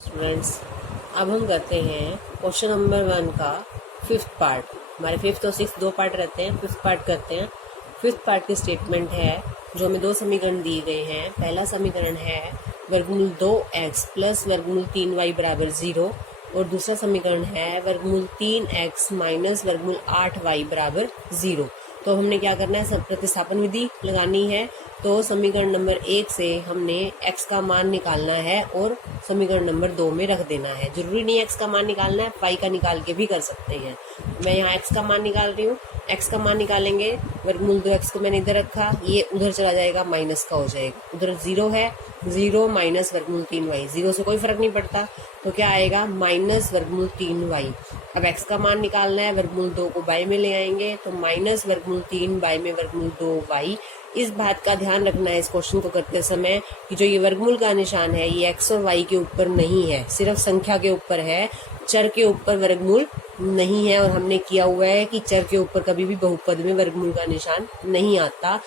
Students, अब हम करते हैं क्वेश्चन नंबर 1 का फिफ्थ पार्ट। हमारे फिफ्थ और सिक्स दो पार्ट रहते हैं, फिफ्थ पार्ट करते हैं। फिफ्थ पार्ट की स्टेटमेंट है जो हमें दो समीकरण दिए गए हैं। पहला समीकरण है वर्गमूल 2x प्लस वर्गमूल 3y बराबर 0 और दूसरा समीकरण है वर्गमूल 3x माइनस वर्गमूल 8y बराबर 0। तो हमने क्या करना है, सब प्रतिस्थापन विधि लगानी है। तो समीकरण नंबर 1 से हमने x का मान निकालना है और समीकरण नंबर 2 में रख देना है। जरूरी नहीं x का मान निकालना है, y का निकाल के भी कर सकते हैं। मैं यहाँ x का मान निकाल रही हूँ। x का मान निकालेंगे, वर्गमूल 2x को मैंने इधर रखा, ये उधर चला जाएगा, माइनस का हो जाएगा। उधर 0 है, 0 माइनस वर्गमूल 3y, 0 से कोई फर्क नहीं पड़ता, तो क्या आएगा माइनस वर्गमूल 3y। अब x का मान निकालना है, वर्गमूल 2 को बाय में ले आएंगे तो माइनस वर्गमूल 3 बाय में वर्गमूल 2y। इस बात का ध्यान रखना है इस क्वेश्चन को करते समय कि जो ये वर्गमूल का निशान है ये x और y के ऊपर नहीं है, सिर्फ संख्या के ऊपर है, चर के ऊपर वर्गमूल नहीं है। और हमने किया हुआ है कि चर के ऊपर कभी भी बहुपद में वर्गमूल का निशान नहीं आता।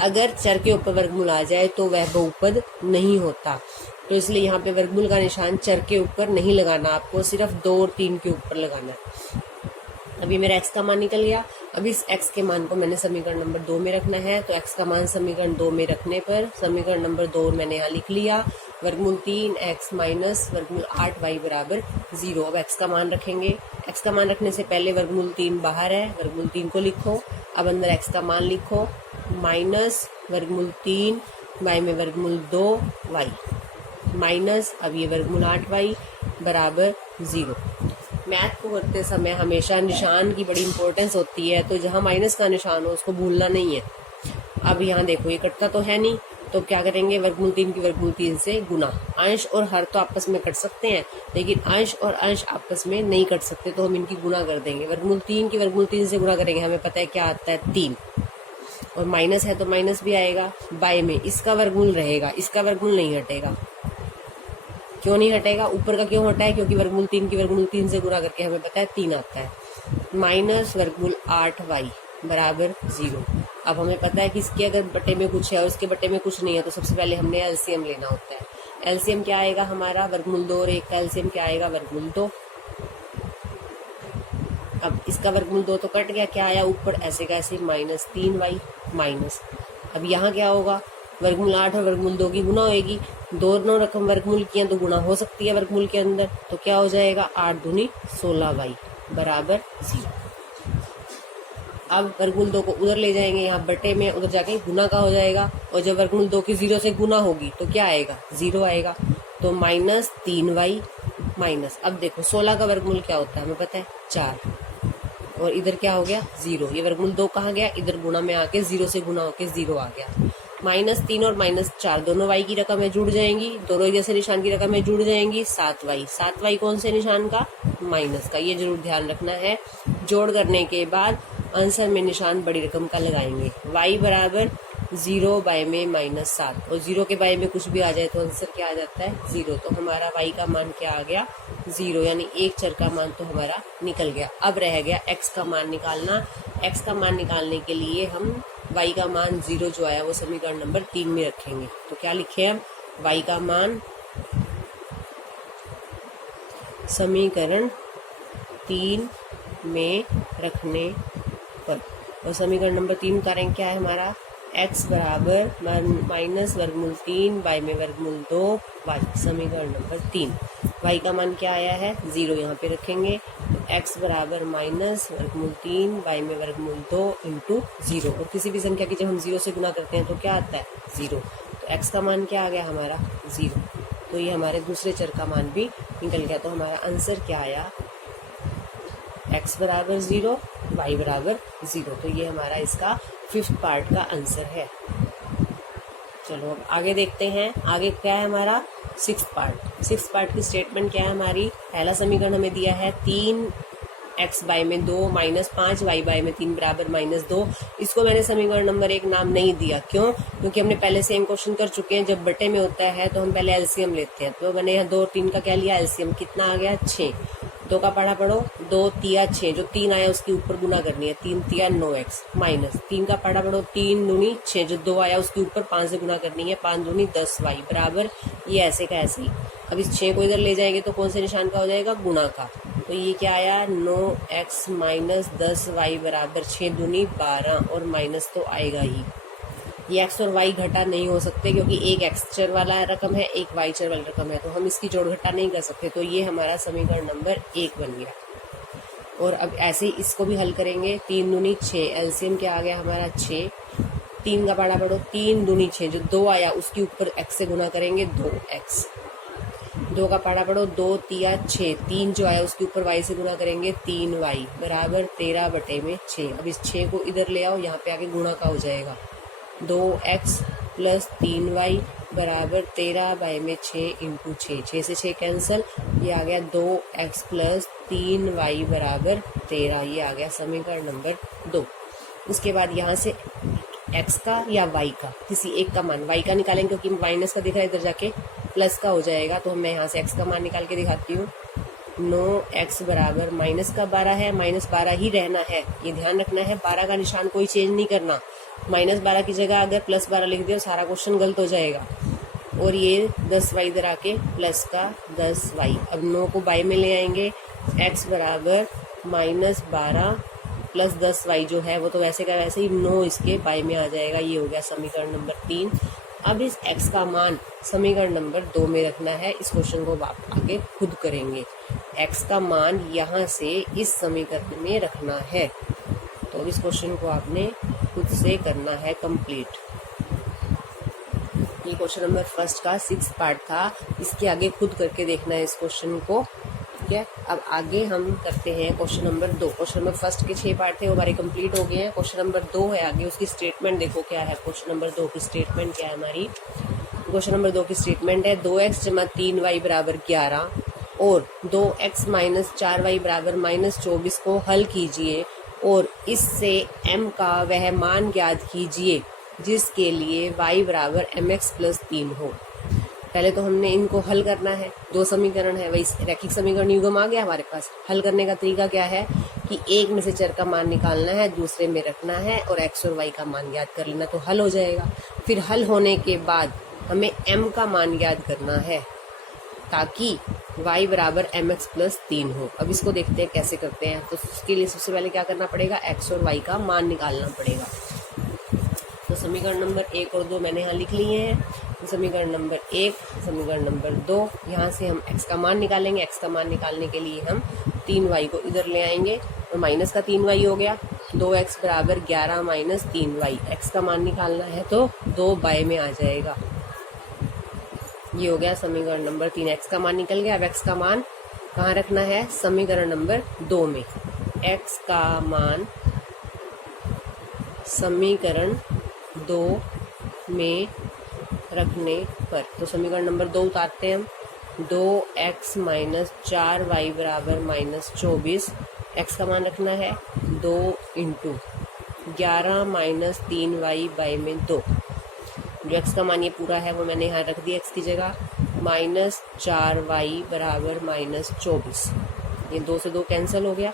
अगर चर के ऊपर वर्गमूल आ जाए तो वह बहुपद नहीं होता। तो इसलिए यहाँ पे वर्गमूल का निशान चर के ऊपर नहीं लगाना, आपको सिर्फ 2 और 3 के ऊपर लगाना है। अभी मेरा x का मान निकल गया। अब इस x के मान को मैंने समीकरण नंबर 2 में रखना है। तो x का मान समीकरण 2 में रखने पर समीकरण नंबर 2 मैंने यहाँ लिख लिया, वर्गमूल 3x माइनस वर्गमूल 8y बराबर 0। अब x का मान रखेंगे। x का मान रखने से पहले वर्गमूल 3 बाहर है, वर्गमूल 3 को लिखो। अब अंदर x का मान लिखो, माइनस वर्गमूल 3 बाय में वर्गमूल 2y माइनस अब ये वर्गमूल 8y बराबर 0। मैथ को करते समय हमेशा निशान की बड़ी इंपॉर्टेंस होती है, तो जहाँ माइनस का निशान हो उसको भूलना नहीं है। अब यहाँ देखो ये कटता तो है नहीं, तो क्या करेंगे, वर्गमूल 3 की वर्गमूल 3 से गुना। अंश और हर तो आपस में कट सकते हैं, लेकिन अंश और अंश आपस में नहीं कट सकते, तो हम इनकी गुना कर देंगे। वर्गमूल 3 की वर्गमूल 3 से गुना करेंगे, हमें पता है क्या आता है 3, और माइनस है तो माइनस भी आएगा। बाय में इसका वर्गमूल रहेगा, इसका वर्गमूल नहीं हटेगा। क्यों नहीं हटेगा, ऊपर का क्यों हटा है, क्योंकि वर्गमूल 3 की वर्गमूल 3 से गुणा करके हमें पता है 3 आता है। माइनस वर्गमूल 8y बराबर 0। अब हमें पता है कि इसके अगर बटे में कुछ है और इसके बटे में कुछ नहीं है, तो सबसे पहले हमने एलसीएम लेना होता है। एलसीएम क्या आएगा हमारा, वर्गमूल 2 और 1 का एलसीएम क्या आएगा, वर्गमूल 2। अब इसका वर्गमूल 2 तो कट गया, क्या आया ऊपर ऐसे का ऐसे माइनस 3y माइनस। अब यहाँ क्या होगा, वर्गमूल 8 और वर्गमूल 2 की गुना होगी। दोनों रकम वर्गमूल की हैं तो गुना हो सकती है वर्गमूल के अंदर, तो क्या हो जाएगा 8 दूनी 16y बराबर 0। अब वर्गमूल 2 को उधर ले जाएंगे, यहाँ बटे में, उधर जाके गुना का हो जाएगा, और जब वर्गमूल 2 की 0 से गुना होगी तो क्या आएगा 0 आएगा, तो माइनस 3y माइनस। अब देखो 16 का वर्गमूल क्या होता है हमें पता है 4, और इधर क्या हो गया 0। ये वर्गमूल 2 कहाँ गया, इधर गुना में आके 0 से गुना होके 0 आ गया। माइनस 3 और माइनस 4 दोनों y की रकम है जुड़ जाएंगी, दोनों एक जैसे निशान की रकम है जुड़ जाएंगी। 7y कौन से निशान का, माइनस का, ये जरूर ध्यान रखना है। जोड़ करने के बाद आंसर में निशान बड़ी रकम का लगाएंगे। y बराबर 0 बाय में माइनस 7, और 0 के बाय में कुछ भी आ जाए तो आंसर क्या आ जाता है 0। तो हमारा y का मान क्या आ गया 0, यानी एक चर का मान तो हमारा निकल गया। अब रह गया x का मान निकालना। x का मान निकालने के लिए हम y का मान 0 जो आया वो समीकरण नंबर 3 में रखेंगे। तो क्या लिखे हम, y का मान समीकरण 3 में रखने पर, और समीकरण नंबर 3 उतारेंगे क्या है हमारा, x बराबर माइनस वर्गमूल 3 बाय में वर्गमूल 2y। समीकरण नंबर 3, y का मान क्या आया है 0, यहाँ पे रखेंगे। तो x बराबर माइनस वर्गमूल 3 बाय में वर्गमूल 2 इंटू 0, और किसी भी संख्या की जब हम 0 से गुना करते हैं तो क्या आता है 0। तो x का मान क्या आ गया हमारा 0, तो ये हमारे दूसरे चर का मान भी निकल गया। तो हमारा आंसर क्या आया, x बराबर 0 y बराबर 0। तो ये हमारा इसका फिफ्थ पार्ट का आंसर है। चलो अब आगे देखते हैं, आगे क्या है हमारा सिक्स्थ पार्ट। सिक्स्थ पार्ट की स्टेटमेंट क्या है हमारी, पहला समीकरण हमें दिया है 3x बाय में 2 माइनस 5y बाय में 3 बराबर माइनस 2। इसको मैंने समीकरण नंबर 1 नाम नहीं दिया, क्यों, क्योंकि हमने पहले सेम क्वेश्चन कर चुके हैं। जब बटे में होता है तो हम पहले एलसीएम लेते हैं, तो मैंने यहाँ 2 और 3 का क्या लिया एलसीएम, कितना आ गया 6। 2 का पढ़ा पढ़ो, 2 तिया 6, जो 3 आया उसके ऊपर गुना करनी है, 3 तिया 9x माइनस 3 का पढ़ा पढ़ो, 3 दूनी 6, जो 2 आया उसके ऊपर 5 से गुना करनी है, 5 दूनी 10y बराबर ये ऐसे का ऐसे ही। अब इस 6 को इधर ले जाएंगे तो कौन से निशान का हो जाएगा, गुणा का। तो ये क्या आया, 9x माइनस 10y बराबर 6 दूनी 12 और माइनस तो आएगा ही। ये x और y घटा नहीं हो सकते क्योंकि एक x चर वाला रकम है, एक y चर वाला रकम है, तो हम इसकी जोड़ घटा नहीं कर सकते। तो ये हमारा समीकरण नंबर 1 बन गया। और अब ऐसे ही इसको भी हल करेंगे। 3 दूनी 6, एलसीएम क्या आ गया हमारा 6, 3 का पाड़ा पढ़ो, 3 दूनी 6, जो 2 आया उसके ऊपर x से गुना करेंगे 2x, 2 का पाड़ा पढ़ो, 2 तिया 6, 3 जो आया उसके ऊपर y से गुना करेंगे 3y बराबर 13/6। अब इस 6 को इधर ले आओ, यहाँ पे आके गुणा का हो जाएगा, 2x प्लस 3y बराबर 13/6 इंटू 6, 6 से 6 कैंसिल, ये आ गया 2x प्लस 3y बराबर 13, ये आ गया समीकरण नंबर 2। उसके बाद यहाँ से x का या y का किसी एक का मान, y का निकालेंगे क्योंकि माइनस का दिख रहा है, इधर जाके प्लस का हो जाएगा। तो मैं यहाँ से x का मान निकाल के दिखाती हूँ। 9x बराबर माइनस का 12 है, माइनस 12 ही रहना है, ये ध्यान रखना है, 12 का निशान कोई चेंज नहीं करना। माइनस 12 की जगह अगर प्लस 12 लिख दिया सारा क्वेश्चन गलत हो जाएगा। और ये 10y इधर आके प्लस का 10y, अब 9 को बाई में ले आएंगे, x बराबर माइनस 12 प्लस 10y जो है वो तो वैसे का वैसे ही 9 इसके बाई में आ जाएगा। ये हो गया समीकरण नंबर 3। अब इस x का मान समीकरण नंबर 2 में रखना है। इस क्वेश्चन को आप आगे खुद करेंगे। x का मान यहाँ से इस समीकरण में रखना है, तो इस क्वेश्चन को आपने खुद से करना है कंप्लीट। ये क्वेश्चन नंबर फर्स्ट का 6 पार्ट था, इसके आगे खुद करके देखना है इस क्वेश्चन को, ठीक है। अब आगे हम करते हैं question number 2। Question number first के 6 पार्ट थे वो हमारे कंप्लीट हो गए हैं। क्वेश्चन नंबर 2 है, आगे उसकी स्टेटमेंट देखो क्या है। क्वेश्चन नंबर 2 की स्टेटमेंट क्या है हमारी। क्वेश्चन नंबर 2 की स्टेटमेंट है 2x जमा 3y बराबर 11 और 2x माइनस 4y बराबर माइनस 24 को हल कीजिए और इससे m का वह मान ज्ञात कीजिए जिसके लिए y बराबर mx प्लस 3 हो। पहले तो हमने इनको हल करना है। 2 समीकरण है, वही रैखिक समीकरण युग्म आ गया हमारे पास। हल करने का तरीका क्या है कि एक में से चर का मान निकालना है, दूसरे में रखना है और x और y का मान ज्ञात कर लेना, तो हल हो जाएगा। फिर हल होने के बाद हमें m का मान ज्ञात करना है ताकि y बराबर mx प्लस 3 हो। अब इसको देखते हैं कैसे करते हैं। तो उसके लिए सबसे पहले क्या करना पड़ेगा, x और y का मान निकालना पड़ेगा। तो समीकरण नंबर 1 और 2 मैंने यहाँ लिख लिए हैं। तो समीकरण नंबर 1, समीकरण नंबर 2, यहाँ से हम x का मान निकालेंगे। x का मान निकालने के लिए हम 3y को इधर ले आएंगे और माइनस का 3y हो गया। 2x बराबर 11 माइनस 3y, x का मान निकालना है तो 2 बाय में आ जाएगा। ये हो गया समीकरण नंबर 3, x का मान निकल गया। अब x का मान कहाँ रखना है, समीकरण नंबर 2 में। x का मान समीकरण 2 में रखने पर, तो समीकरण नंबर 2 उतारते हैं हम। 2x माइनस 4y बराबर माइनस 24, x का मान रखना है 2 इंटू 11 माइनस 3y बाई में 2। जो x का मान ये पूरा है वो मैंने यहाँ रख दिया x की जगह, माइनस 4y बराबर माइनस 24। ये 2 से 2 कैंसिल हो गया,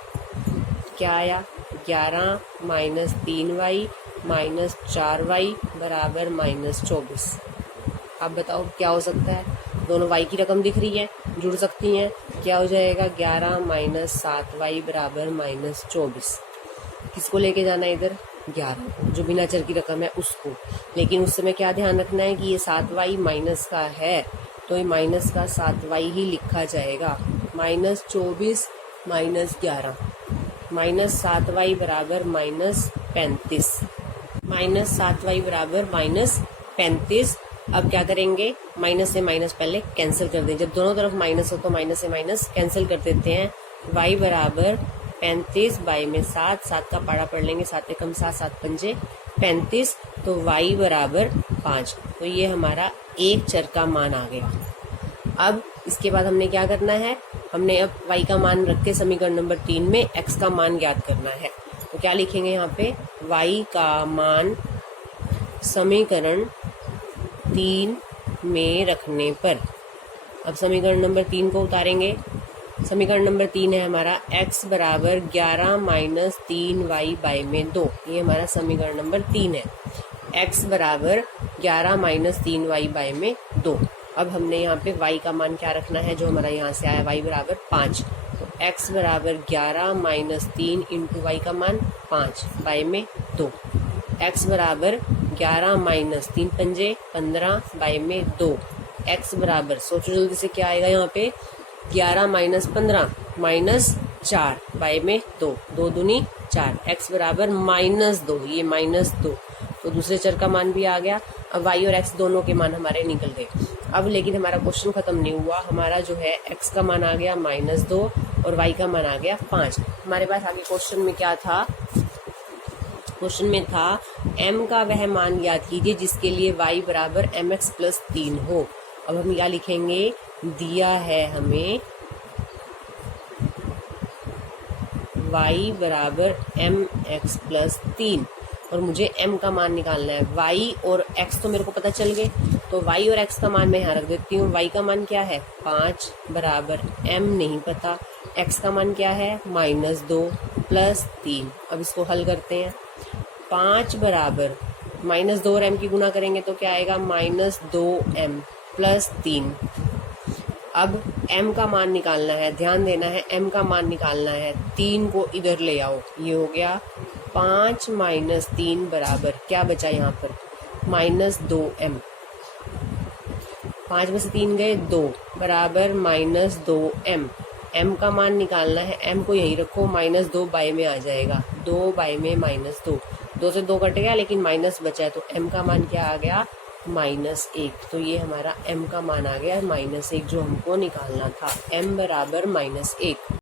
क्या आया 11 माइनस 3y माइनस 4y बराबर माइनस 24। आप बताओ क्या हो सकता है, दोनों y की रकम दिख रही है, जुड़ सकती हैं, क्या हो जाएगा 11 माइनस 7y बराबर माइनस 24। किसको लेके जाना है इधर, 11 जो बिना चर की रकम है उसको। लेकिन उस समय क्या ध्यान रखना है कि ये 7y माइनस का है तो ये माइनस का 7y ही लिखा जाएगा। माइनस 24 माइनस 11, माइनस 7y बराबर माइनस 35, माइनस 7y बराबर माइनस 35। अब क्या करेंगे, माइनस से माइनस पहले कैंसिल कर दें। जब दोनों तरफ माइनस हो तो माइनस से माइनस कैंसिल कर देते हैं। y बराबर 35 बाई में 7, 7 का पाड़ा पढ़ लेंगे, 7 कम 7, 7 पंजे 35, तो y बराबर 5। तो ये हमारा एक चर का मान आ गया। अब इसके बाद हमने क्या करना है, हमने अब y का मान रख के समीकरण नंबर 3 में x का मान ज्ञात करना है। तो क्या लिखेंगे यहाँ पे, y का मान समीकरण 3 में रखने पर। अब समीकरण नंबर 3 को उतारेंगे। समीकरण नंबर 3 है हमारा x बराबर 11 माइनस 3y बाई में 2। ये हमारा समीकरण नंबर 3 है। x बराबर 11 माइनस 3y बाई में 2। अब हमने यहाँ पे y का मान क्या रखना है, जो हमारा यहाँ से आया y बराबर 5। तो x बराबर 11 माइनस 3 इंटू वाई का मान 5 बाय में 2। x बराबर 11 माइनस 3 पंजे 15 बाय में 2। x बराबर सोचो जल्दी से क्या आएगा यहाँ पे, 11 माइनस 15 माइनस 4 बाय में 2, 2 दूनी 4। x बराबर -2, ये -2, तो दूसरे चर का मान भी आ गया। अब y और x दोनों के मान हमारे निकल गए। अब लेकिन हमारा क्वेश्चन खत्म नहीं हुआ, हमारा जो है x का मान आ गया -2 और y का मान आ गया 5। हमारे पास आगे क्वेश्चन में क्या था, क्वेश्चन में था m का वह मान याद कीजिए जिसके लिए y बराबर mx प्लस 3 हो। अब हम क्या लिखेंगे, दिया है हमें y बराबर mx प्लस 3 और मुझे m का मान निकालना है। y और x तो मेरे को पता चल गए, तो y और x का मान मैं यहाँ रख देती हूँ। y का मान क्या है 5 बराबर m नहीं पता, x का मान क्या है -2 प्लस 3। अब इसको हल करते हैं। 5 बराबर -2 और m की गुना करेंगे तो क्या आएगा, -2m प्लस 3। अब m का मान निकालना है, ध्यान देना है, m का मान निकालना है। 3 को इधर ले आओ, ये हो गया 5 माइनस 3 बराबर क्या बचा यहाँ पर, -2m। 5 में से 3 गए 2 बराबर -2m। m का मान निकालना है, m को यहीं रखो, -2 बाय में आ जाएगा, 2 बाय में -2, 2 से 2 कट गया लेकिन माइनस बचा है, तो m का मान क्या आ गया -1। तो ये हमारा m का मान आ गया -1 जो हमको निकालना था, m बराबर -1।